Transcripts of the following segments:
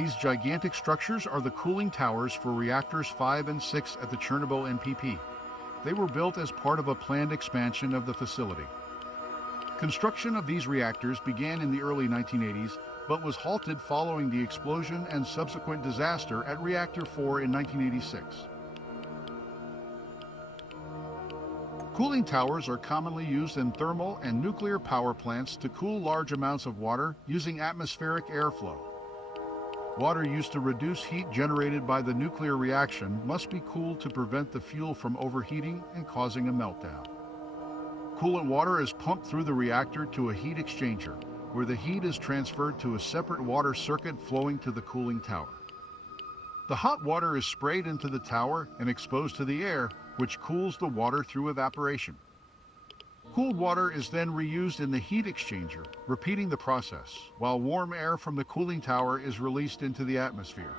These gigantic structures are the cooling towers for reactors 5 and 6 at the Chernobyl NPP. They were built as part of a planned expansion of the facility. Construction of these reactors began in the early 1980s, but was halted following the explosion and subsequent disaster at Reactor 4 in 1986. Cooling towers are commonly used in thermal and nuclear power plants to cool large amounts of water using atmospheric airflow. Water used to reduce heat generated by the nuclear reaction must be cooled to prevent the fuel from overheating and causing a meltdown. Coolant water is pumped through the reactor to a heat exchanger, where the heat is transferred to a separate water circuit flowing to the cooling tower. The hot water is sprayed into the tower and exposed to the air, which cools the water through evaporation. Cooled water is then reused in the heat exchanger, repeating the process, while warm air from the cooling tower is released into the atmosphere.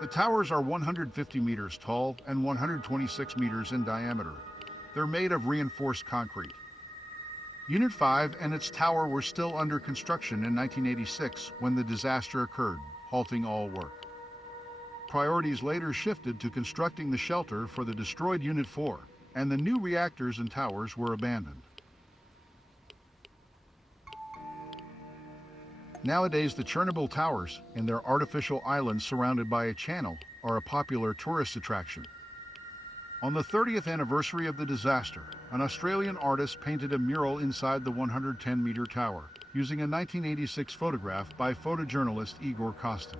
The towers are 150 meters tall and 126 meters in diameter. They're made of reinforced concrete. Unit 5 and its tower were still under construction in 1986 when the disaster occurred, halting all work. Priorities later shifted to constructing the shelter for the destroyed Unit 4, and the new reactors and towers were abandoned. Nowadays, the Chernobyl towers and their artificial islands surrounded by a channel are a popular tourist attraction. On the 30th anniversary of the disaster, an Australian artist painted a mural inside the 110-meter tower, using a 1986 photograph by photojournalist Igor Kostin.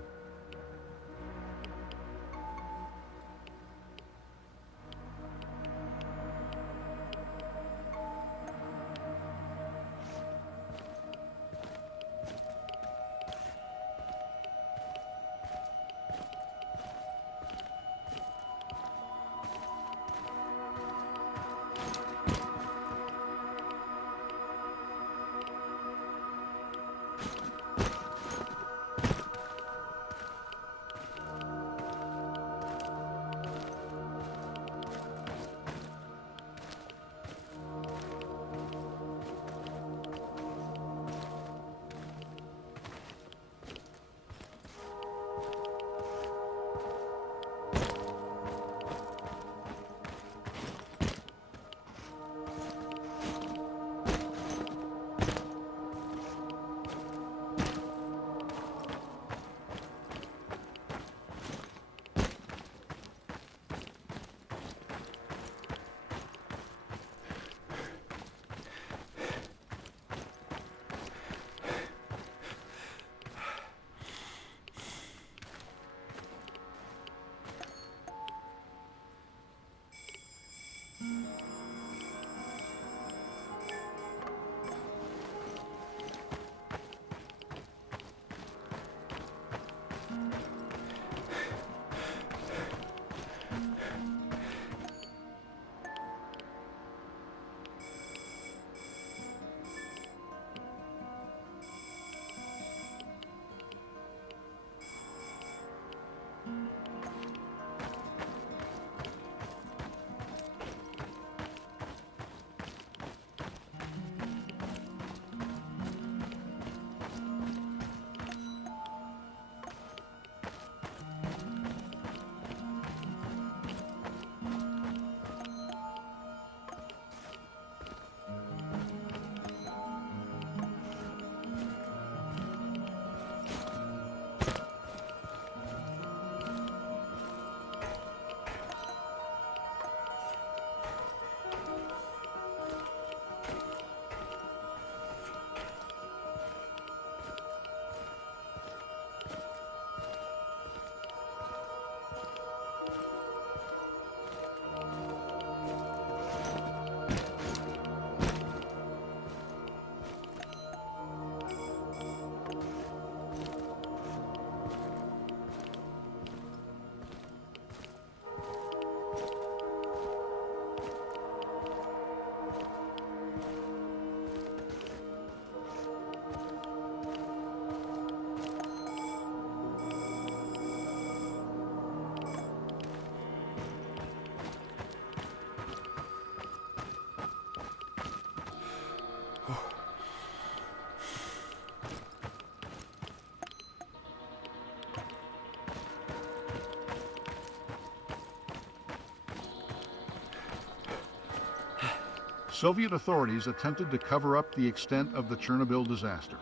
Soviet authorities attempted to cover up the extent of the Chernobyl disaster.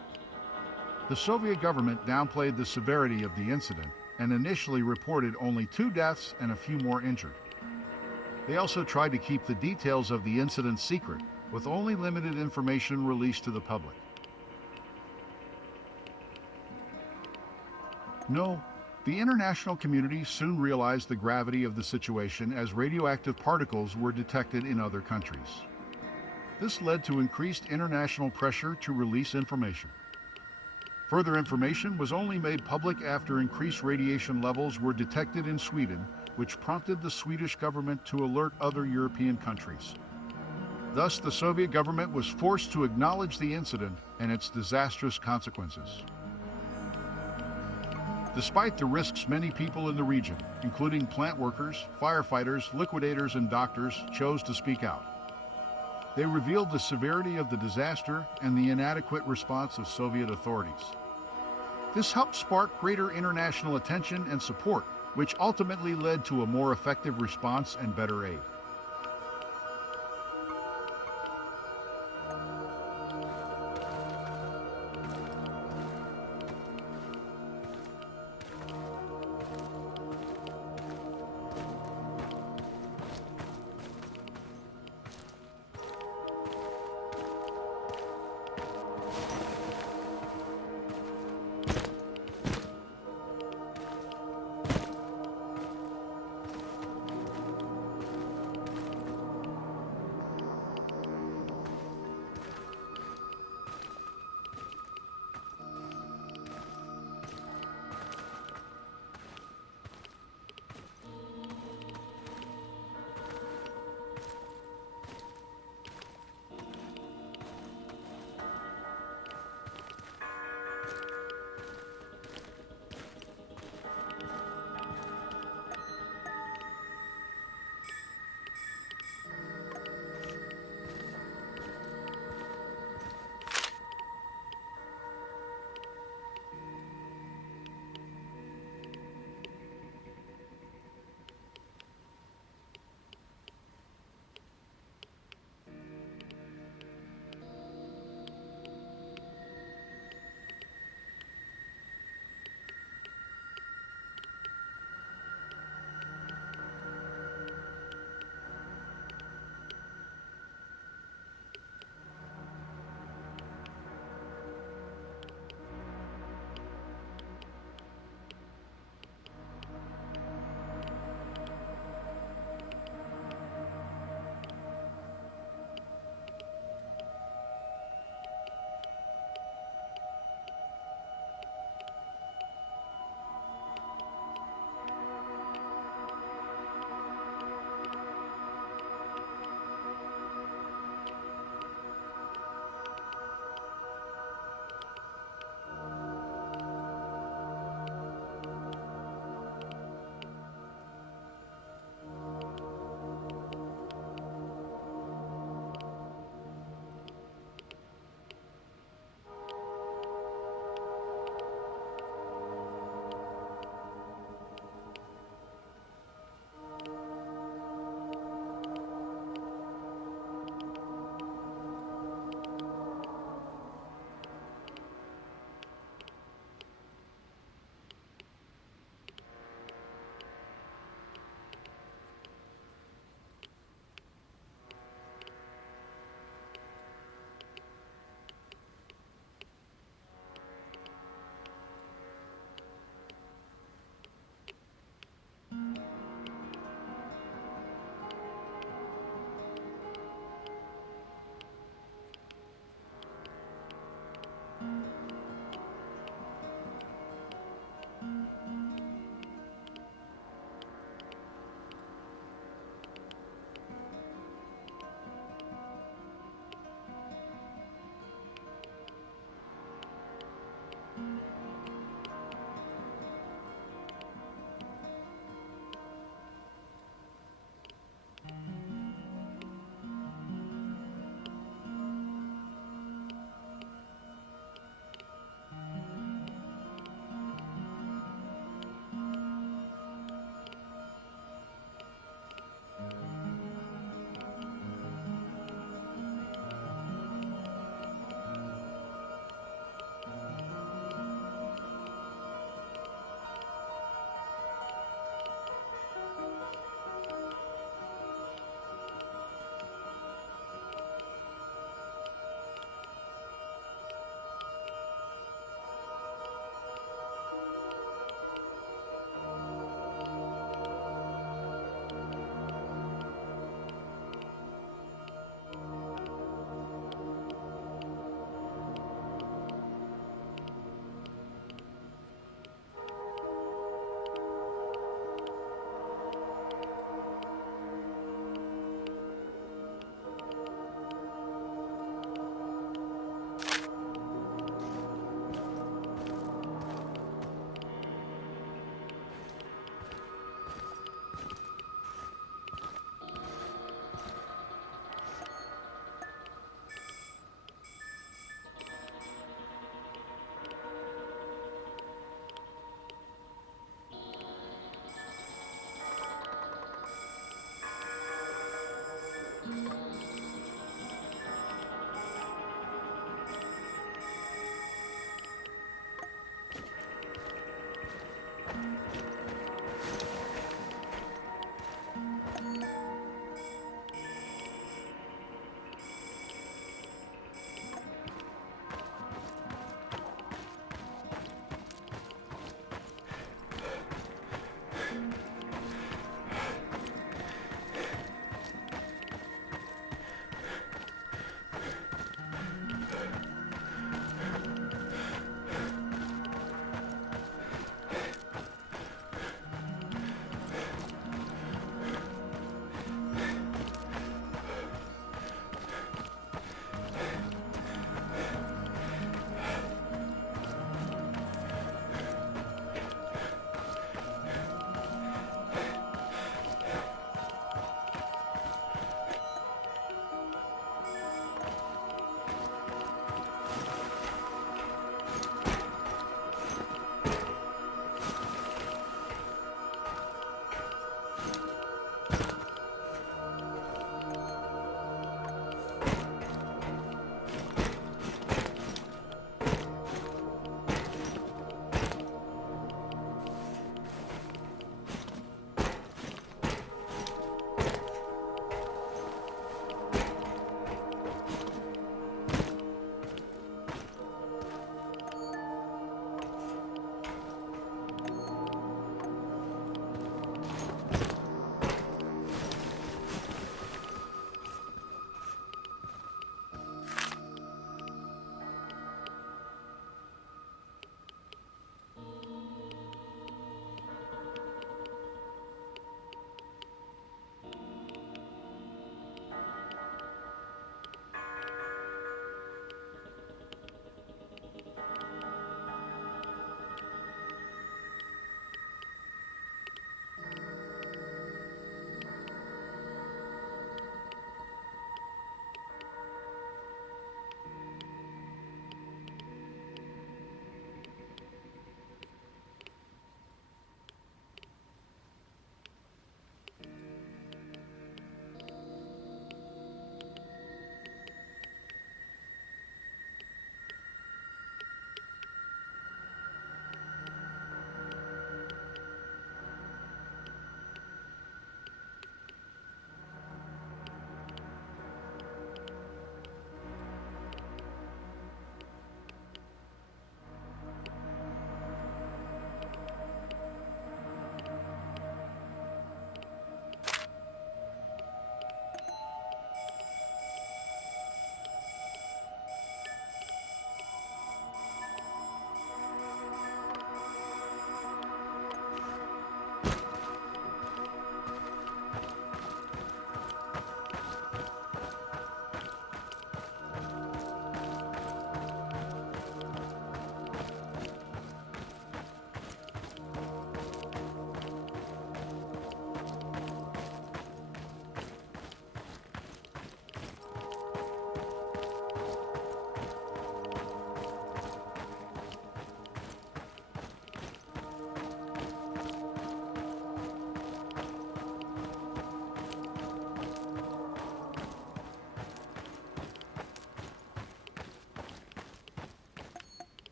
The Soviet government downplayed the severity of the incident and initially reported only 2 deaths and a few more injured. They also tried to keep the details of the incident secret, with only limited information released to the public. No, the international community soon realized the gravity of the situation as radioactive particles were detected in other countries. This led to increased international pressure to release information. Further information was only made public after increased radiation levels were detected in Sweden, which prompted the Swedish government to alert other European countries. Thus, the Soviet government was forced to acknowledge the incident and its disastrous consequences. Despite the risks, many people in the region, including plant workers, firefighters, liquidators, and doctors, chose to speak out. They revealed the severity of the disaster and the inadequate response of Soviet authorities. This helped spark greater international attention and support, which ultimately led to a more effective response and better aid.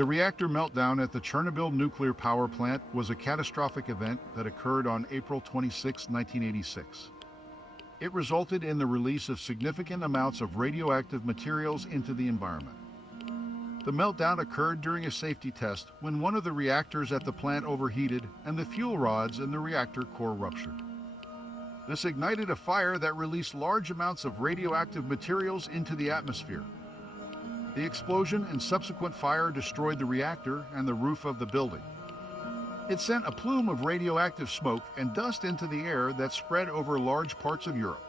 The reactor meltdown at the Chernobyl nuclear power plant was a catastrophic event that occurred on April 26, 1986. It resulted in the release of significant amounts of radioactive materials into the environment. The meltdown occurred during a safety test when one of the reactors at the plant overheated and the fuel rods in the reactor core ruptured. This ignited a fire that released large amounts of radioactive materials into the atmosphere. The explosion and subsequent fire destroyed the reactor and the roof of the building. It sent a plume of radioactive smoke and dust into the air that spread over large parts of Europe.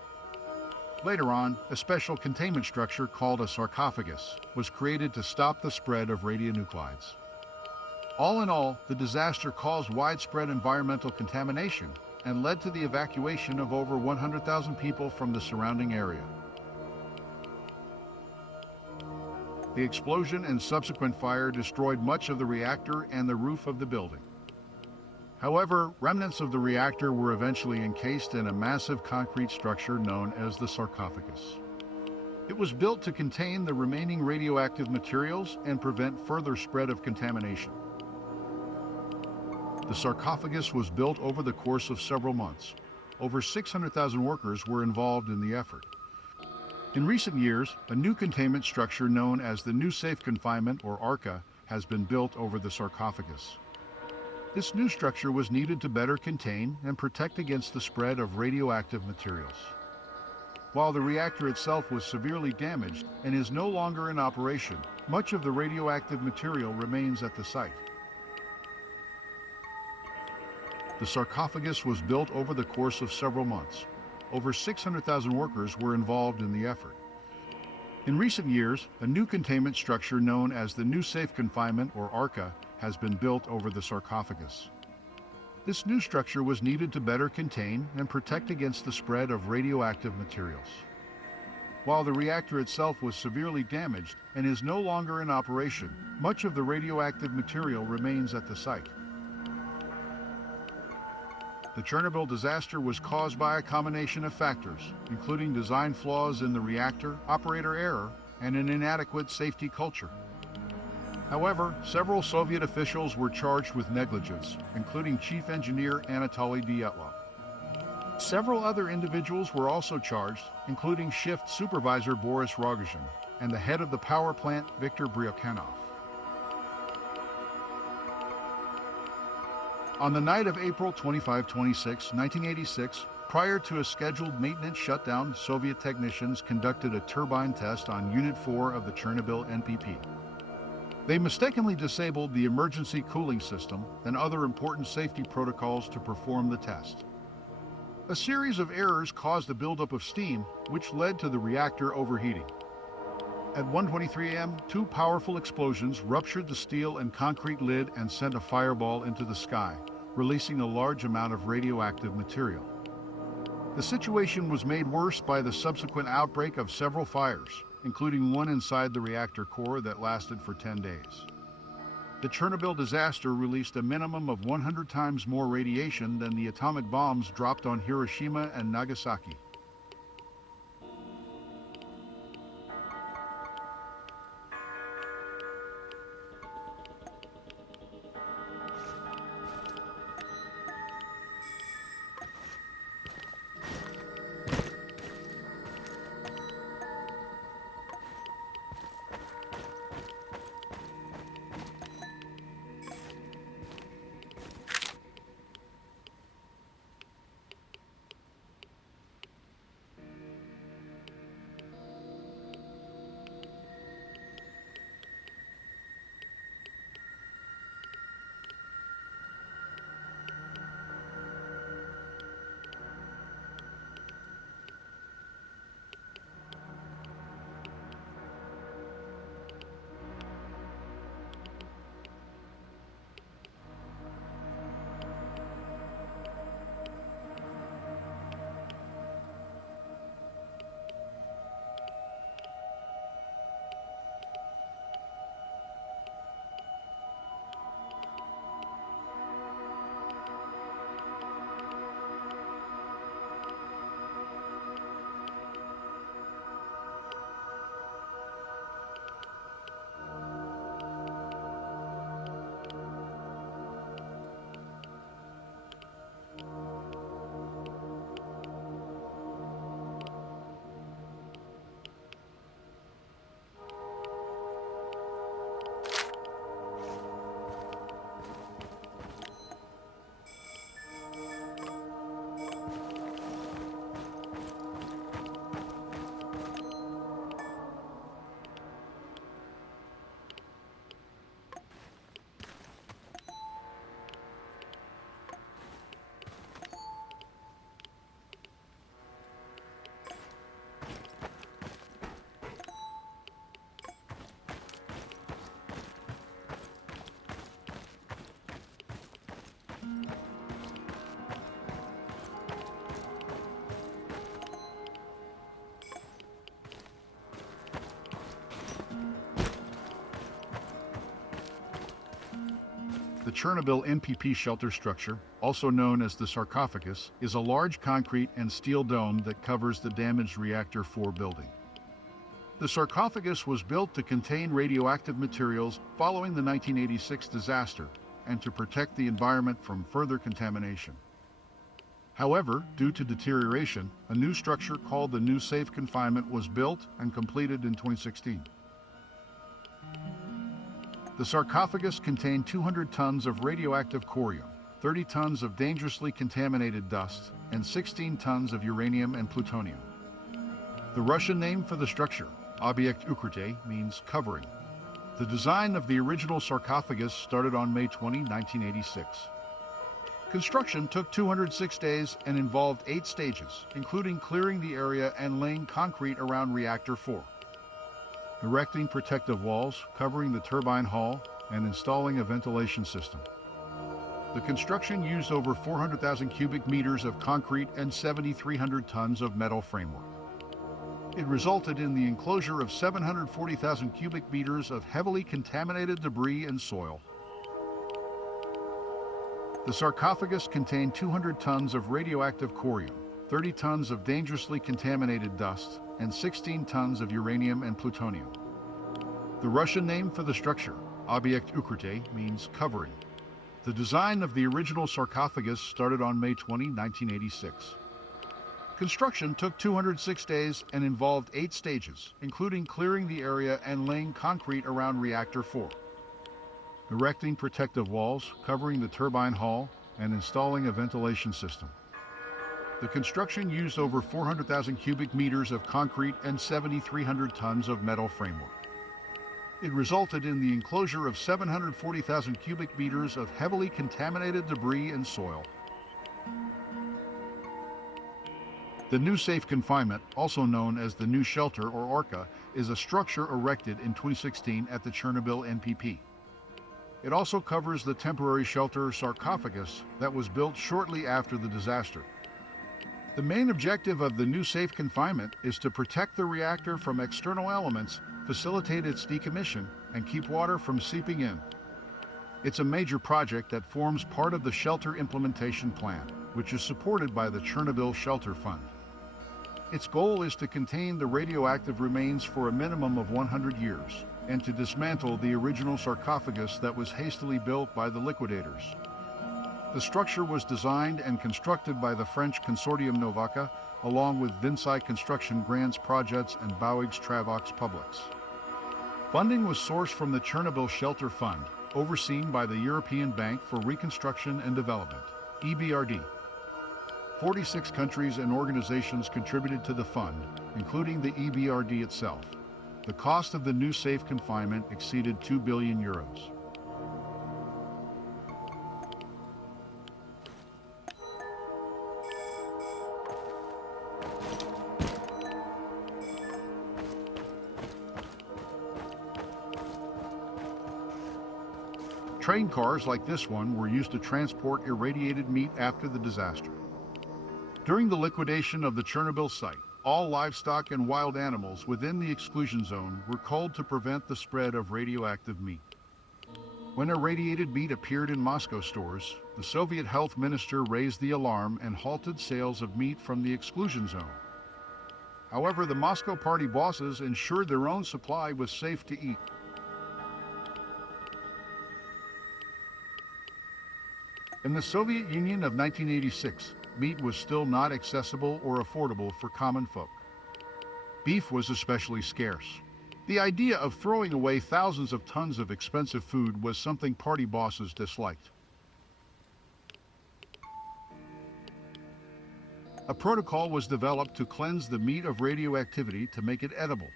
Later on, a special containment structure called a sarcophagus was created to stop the spread of radionuclides. All in all, the disaster caused widespread environmental contamination and led to the evacuation of over 100,000 people from the surrounding area. The explosion and subsequent fire destroyed much of the reactor and the roof of the building. However, remnants of the reactor were eventually encased in a massive concrete structure known as the sarcophagus. It was built to contain the remaining radioactive materials and prevent further spread of contamination. The sarcophagus was built over the course of several months. Over 600,000 workers were involved in the effort. In recent years, a new containment structure known as the New Safe Confinement, or ARCA, has been built over the sarcophagus. This new structure was needed to better contain and protect against the spread of radioactive materials. While the reactor itself was severely damaged and is no longer in operation, much of the radioactive material remains at the site. The sarcophagus was built over the course of several months. Over 600,000 workers were involved in the effort. In recent years, a new containment structure known as the New Safe Confinement, or ARCA, has been built over the sarcophagus. This new structure was needed to better contain and protect against the spread of radioactive materials. While the reactor itself was severely damaged and is no longer in operation, much of the radioactive material remains at the site. The Chernobyl disaster was caused by a combination of factors, including design flaws in the reactor, operator error, and an inadequate safety culture. However, several Soviet officials were charged with negligence, including Chief Engineer Anatoly Dyatlov. Several other individuals were also charged, including Shift Supervisor Boris Rogozhin and the head of the power plant, Viktor Bryukhanov. On the night of April 25-26, 1986, prior to a scheduled maintenance shutdown, Soviet technicians conducted a turbine test on Unit 4 of the Chernobyl NPP. They mistakenly disabled the emergency cooling system and other important safety protocols to perform the test. A series of errors caused a buildup of steam, which led to the reactor overheating. At 1:23 a.m., two powerful explosions ruptured the steel and concrete lid and sent a fireball into the sky, releasing a large amount of radioactive material. The situation was made worse by the subsequent outbreak of several fires, including one inside the reactor core that lasted for 10 days. The Chernobyl disaster released a minimum of 100 times more radiation than the atomic bombs dropped on Hiroshima and Nagasaki. The Chernobyl NPP shelter structure, also known as the sarcophagus, is a large concrete and steel dome that covers the damaged Reactor 4 building. The sarcophagus was built to contain radioactive materials following the 1986 disaster and to protect the environment from further contamination. However, due to deterioration, a new structure called the New Safe Confinement was built and completed in 2016. The sarcophagus contained 200 tons of radioactive corium, 30 tons of dangerously contaminated dust, and 16 tons of uranium and plutonium. The Russian name for the structure, Obyekt Ukryte, means covering. The design of the original sarcophagus started on May 20, 1986. Construction took 206 days and involved 8 stages, including clearing the area and laying concrete around Reactor 4, erecting protective walls, covering the turbine hull, and installing a ventilation system. The construction used over 400,000 cubic meters of concrete and 7,300 tons of metal framework. It resulted in the enclosure of 740,000 cubic meters of heavily contaminated debris and soil. The sarcophagus contained 200 tons of radioactive corium, 30 tons of dangerously contaminated dust, and 16 tons of uranium and plutonium. The Russian name for the structure, Obyekt Ukryte, means covering. The design of the original sarcophagus started on May 20, 1986. Construction took 206 days and involved 8 stages, including clearing the area and laying concrete around Reactor 4, erecting protective walls, covering the turbine hull, and installing a ventilation system. The construction used over 400,000 cubic meters of concrete and 7,300 tons of metal framework. It resulted in the enclosure of 740,000 cubic meters of heavily contaminated debris and soil. The New Safe Confinement, also known as the New Shelter or ORCA, is a structure erected in 2016 at the Chernobyl NPP. It also covers the temporary shelter sarcophagus that was built shortly after the disaster. The main objective of the New Safe Confinement is to protect the reactor from external elements, facilitate its decommission, and keep water from seeping in. It's a major project that forms part of the Shelter Implementation Plan, which is supported by the Chernobyl Shelter Fund. Its goal is to contain the radioactive remains for a minimum of 100 years, and to dismantle the original sarcophagus that was hastily built by the liquidators. The structure was designed and constructed by the French consortium Novaka, along with Vinci Construction Grants Projets and Bouygues Travaux Publics. Funding was sourced from the Chernobyl Shelter Fund, overseen by the European Bank for Reconstruction and Development, EBRD. 46 countries and organizations contributed to the fund, including the EBRD itself. The cost of the New Safe Confinement exceeded 2 billion euros. Train cars like this one were used to transport irradiated meat after the disaster. During the liquidation of the Chernobyl site, all livestock and wild animals within the exclusion zone were culled to prevent the spread of radioactive meat. When irradiated meat appeared in Moscow stores, the Soviet health minister raised the alarm and halted sales of meat from the exclusion zone. However, the Moscow party bosses ensured their own supply was safe to eat. In the Soviet Union of 1986, meat was still not accessible or affordable for common folk. Beef was especially scarce. The idea of throwing away thousands of tons of expensive food was something party bosses disliked. A protocol was developed to cleanse the meat of radioactivity to make it edible.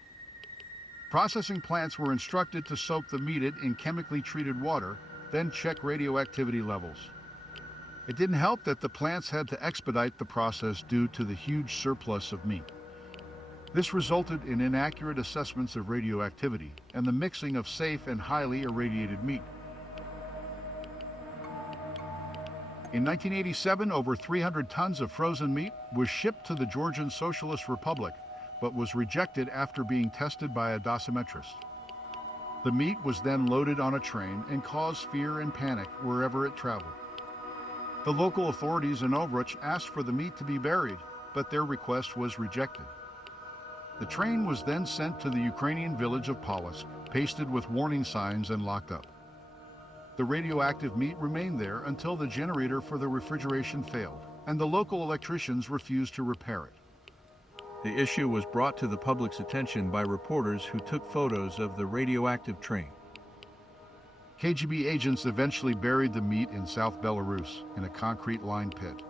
Processing plants were instructed to soak the meat in chemically treated water, then check radioactivity levels. It didn't help that the plants had to expedite the process due to the huge surplus of meat. This resulted in inaccurate assessments of radioactivity and the mixing of safe and highly irradiated meat. In 1987, over 300 tons of frozen meat was shipped to the Georgian Socialist Republic, but was rejected after being tested by a dosimetrist. The meat was then loaded on a train and caused fear and panic wherever it traveled. The local authorities in Ovruch asked for the meat to be buried, but their request was rejected. The train was then sent to the Ukrainian village of Polotsk, pasted with warning signs and locked up. The radioactive meat remained there until the generator for the refrigeration failed, and the local electricians refused to repair it. The issue was brought to the public's attention by reporters who took photos of the radioactive train. KGB agents eventually buried the meat in South Belarus in a concrete-lined pit.